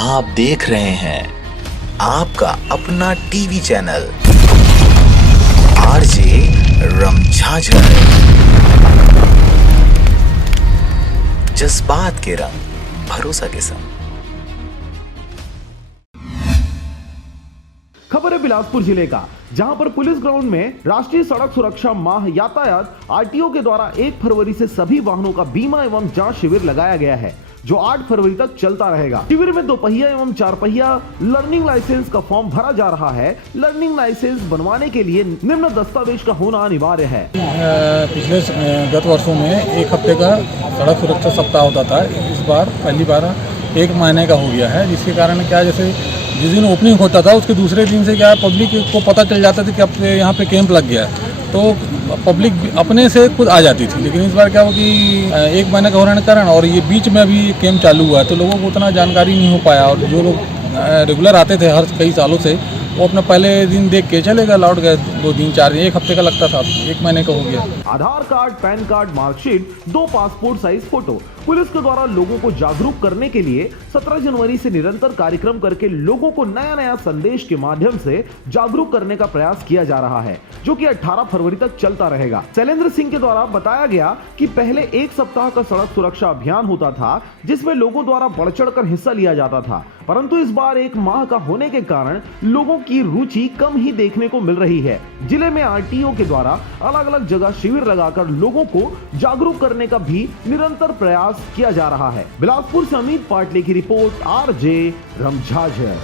आप देख रहे हैं आपका अपना टीवी चैनल आरजे रमझाझर। जज्बात के रंग, भरोसा के संग। खबर है बिलासपुर जिले का, जहां पर पुलिस ग्राउंड में राष्ट्रीय सड़क सुरक्षा माह यातायात आरटीओ के द्वारा 1 फरवरी से सभी वाहनों का बीमा एवं जांच शिविर लगाया गया है, जो 8 फरवरी तक चलता रहेगा। शिविर में 2 पहिया एवं 4 पहिया लर्निंग लाइसेंस का फॉर्म भरा जा रहा है। लर्निंग लाइसेंस बनवाने के लिए निम्न दस्तावेज का होना अनिवार्य है। पिछले गत वर्षों में 1 हफ्ते का सड़क सुरक्षा सप्ताह होता था। इस बार पहली बार 1 महीने का हो गया है, जिसके कारण क्या, जैसे जिस दिन ओपनिंग होता था उसके दूसरे दिन से क्या पब्लिक को पता चल जाता था कि अब यहाँ पे कैंप लग गया है, तो पब्लिक अपने से खुद आ जाती थी। लेकिन इस बार क्या हो कि 1 महीने का होने के कारण और ये बीच में अभी कैंप चालू हुआ है, तो लोगों को उतना जानकारी नहीं हो पाया। और जो लोग रेगुलर आते थे हर कई सालों से, वो अपना पहले दिन देख के चले गए, लौट गए। 2 दिन 4 दिन 1 हफ्ते का लगता था, 1 महीने का हो गया। Aadhaar card, PAN card, marksheet, 2 passport size photo. Police के द्वारा लोगों को जागरूक करने के लिए 17 जनवरी से निरंतर कार्यक्रम करके लोगों को नया नया संदेश के माध्यम से जागरूक करने का प्रयास किया जा रहा है, जो कि 18 फरवरी तक चलता रहेगा। शैलेंद्र सिंह के द्वारा बताया गया कि पहले 1 सप्ताह का सड़क सुरक्षा अभियान होता था, जिसमें लोगों द्वारा बढ़ चढ़कर हिस्सा लिया जाता था, परंतु इस बार 1 माह का होने के कारण लोगों की रुचि कम ही देखने को मिल रही है। जिले में आरटीओ के द्वारा अलग अलग जगह शिविर लगाकर लोगों को जागरूक करने का भी निरंतर प्रयास किया जा रहा है। बिलासपुर से अमित पाटले की रिपोर्ट, आरजे रमझाझर।